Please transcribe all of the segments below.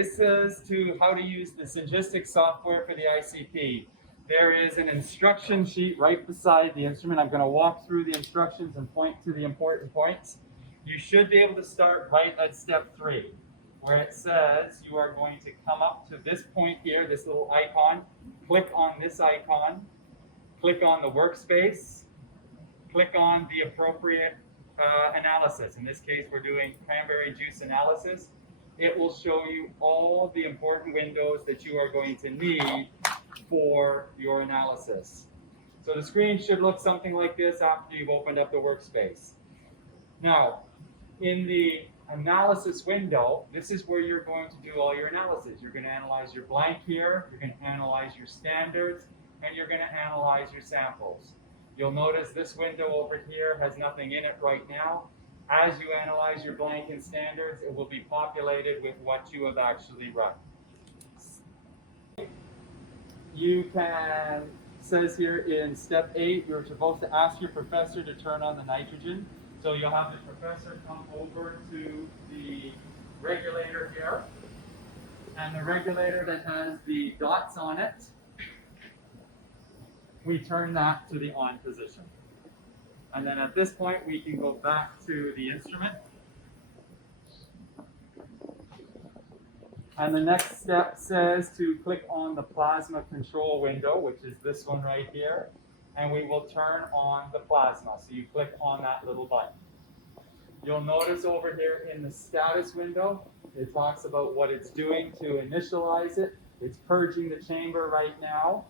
this is to how to use the Syngistics software for the ICP. There is an instruction sheet right beside the instrument. I'm going to walk through the instructions and point to the important points. You should be able to start right at step 3, where it says you are going to come up to this point here, this little icon, click on this icon, click on the workspace, click on the appropriate analysis. In this case, we're doing cranberry juice analysis. It will show you all the important windows that you are going to need for your analysis. So the screen should look something like this after you've opened up the workspace. Now, in the analysis window, this is where you're going to do all your analysis. You're going to analyze your blank here, you're going to analyze your standards, and you're going to analyze your samples. You'll notice this window over here has nothing in it right now. As you analyze your blank and standards, it will be populated with what you have actually run. You can, it says here in step 8, you're supposed to ask your professor to turn on the nitrogen. So you'll have the professor come over to the regulator here. And the regulator that has the dots on it, we turn that to the on position. And then at this point, we can go back to the instrument. And the next step says to click on the plasma control window, which is this one right here, and we will turn on the plasma. So you click on that little button. You'll notice over here in the status window, it talks about what it's doing to initialize it. It's purging the chamber right now.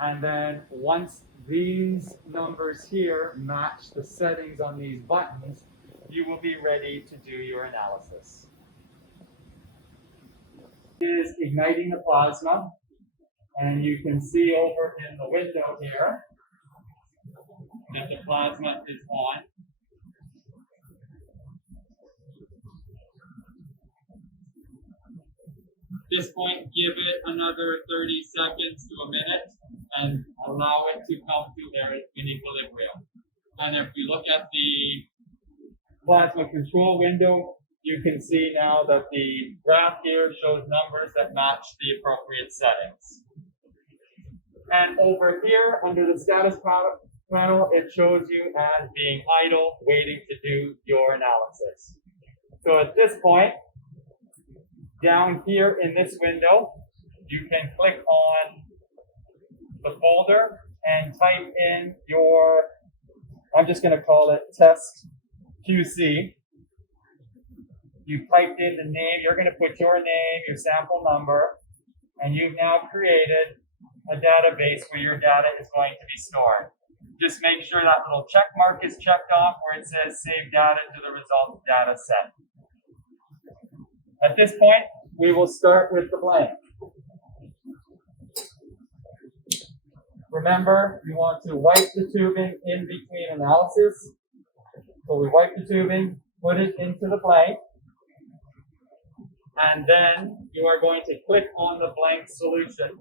And then once these numbers here match the settings on these buttons, you will be ready to do your analysis. Is igniting the plasma, and you can see over in the window here that the plasma is on. At this point, give it another 30 seconds to a minute and allow it to come to in equilibrium. And if you look at the plasma control window, you can see now that the graph here shows numbers that match the appropriate settings. And over here, under the status panel, it shows you as being idle, waiting to do your analysis. So at this point, down here in this window, you can click on the folder and type in your, I'm just going to call it test QC. You've typed in the name, you're going to put your name, your sample number, and you've now created a database where your data is going to be stored. Just make sure that little check mark is checked off where it says save data to the results data set. At this point, we will start with the blank. Remember, you want to wipe the tubing in between analysis. So we wipe the tubing, put it into the blank, and then you are going to click on the blank solution.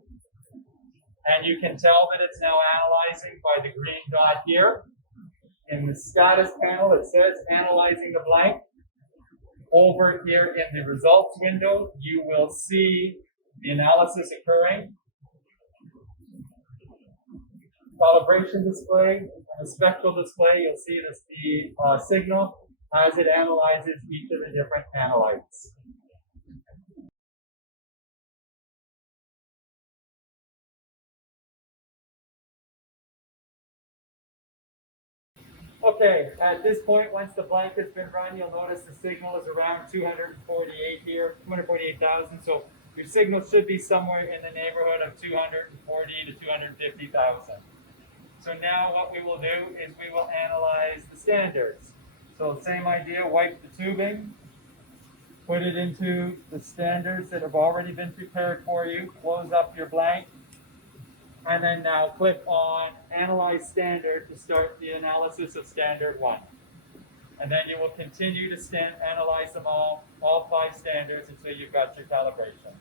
And you can tell that it's now analyzing by the green dot here. In the status panel, it says analyzing the blank. Over here in the results window, you will see the analysis occurring. Calibration display and a spectral display, you'll see the signal as it analyzes each of the different analytes. Okay, at this point, once the blank has been run, you'll notice the signal is around 248 here, 248,000. So your signal should be somewhere in the neighborhood of 240 to 250,000. So now what we will do is we will analyze the standards. So same idea, wipe the tubing, put it into the standards that have already been prepared for you, close up your blank, and then now click on Analyze Standard to start the analysis of Standard 1. And then you will continue to analyze them all 5 standards until you've got your calibration.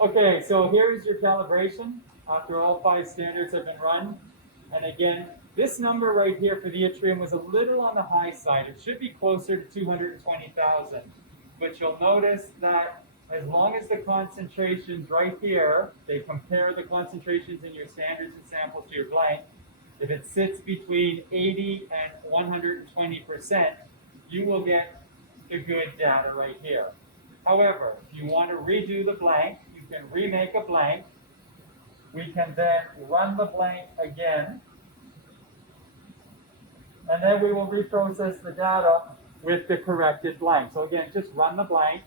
Okay, so here's your calibration. after all 5 standards have been run. And again, this number right here for the yttrium was a little on the high side. It should be closer to 220,000. But you'll notice that as long as the concentrations right here, they compare the concentrations in your standards and samples to your blank, if it sits between 80 and 120%, you will get the good data right here. However, if you want to redo the blank, you can remake a blank. We can then run the blank again, and then we will reprocess the data with the corrected blank. So again, just run the blank.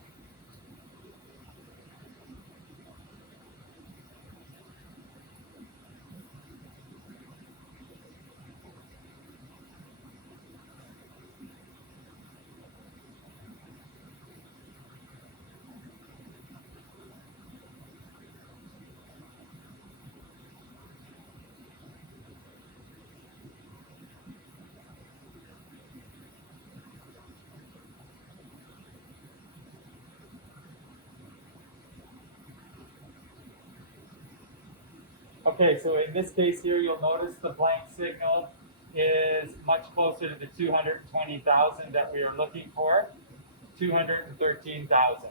Okay, so in this case here, you'll notice the blank signal is much closer to the 220,000 that we are looking for, 213,000.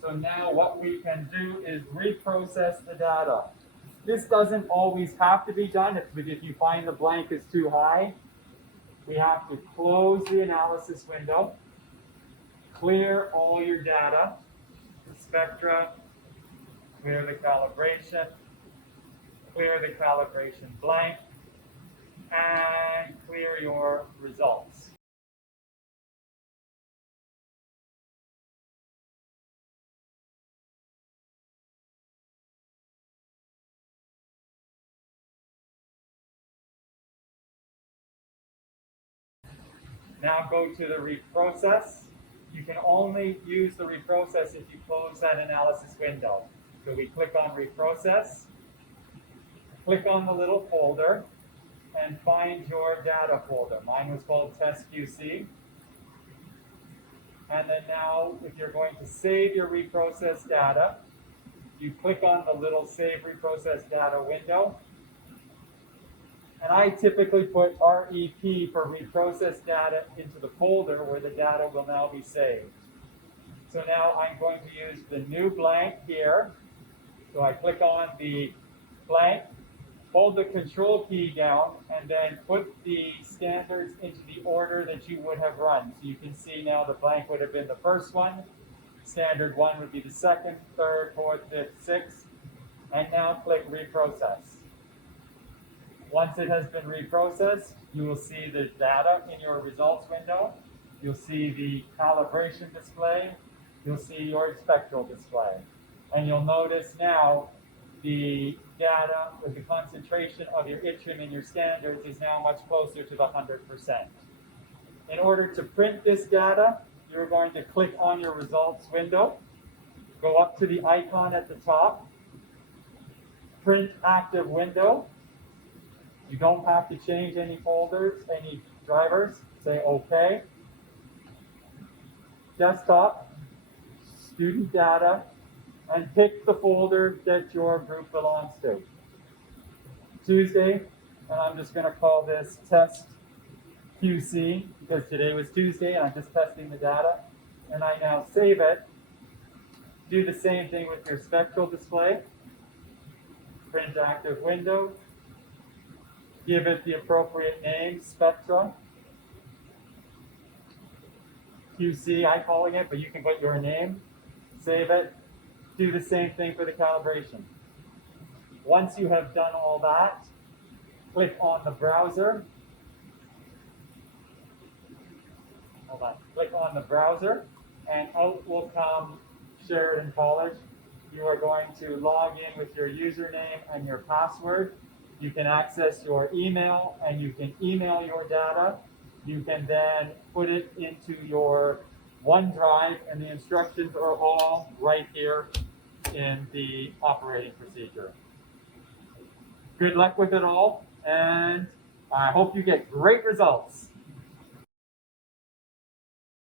So now what we can do is reprocess the data. This doesn't always have to be done. If you find the blank is too high, we have to close the analysis window, clear all your data, the spectra, clear the calibration, clear the calibration blank, and clear your results. Now go to the reprocess. You can only use the reprocess if you close that analysis window. So we click on reprocess, click on the little folder, and find your data folder. Mine was called Test QC. And then now, if you're going to save your reprocessed data, you click on the little Save Reprocessed Data window. And I typically put REP for reprocessed data into the folder where the data will now be saved. So now I'm going to use the new blank here. So I click on the blank, hold the control key down, and then put the standards into the order that you would have run. So you can see now the blank would have been the first one, standard 1 would be the second, third, fourth, fifth, sixth, and now click reprocess. Once it has been reprocessed, you will see the data in your results window. You'll see the calibration display. You'll see your spectral display. And you'll notice now the data with the concentration of your yttrium in your standards is now much closer to the 100%. In order to print this data, you're going to click on your results window, go up to the icon at the top, print active window. You don't have to change any folders, any drivers. Say OK. Desktop, student data, and pick the folder that your group belongs to. Tuesday, and I'm just going to call this Test QC because today was Tuesday and I'm just testing the data. And I now save it. Do the same thing with your spectral display. Print active window. Give it the appropriate name, Spectra. QC, I'm calling it, but you can put your name. Save it. Do the same thing for the calibration. Once you have done all that, click on the browser. Hold on. Click on the browser, and out will come Sheridan College. You are going to log in with your username and your password. You can access your email, and you can email your data. You can then put it into your OneDrive, and the instructions are all right here in the operating procedure. Good luck with it all, and I hope you get great results.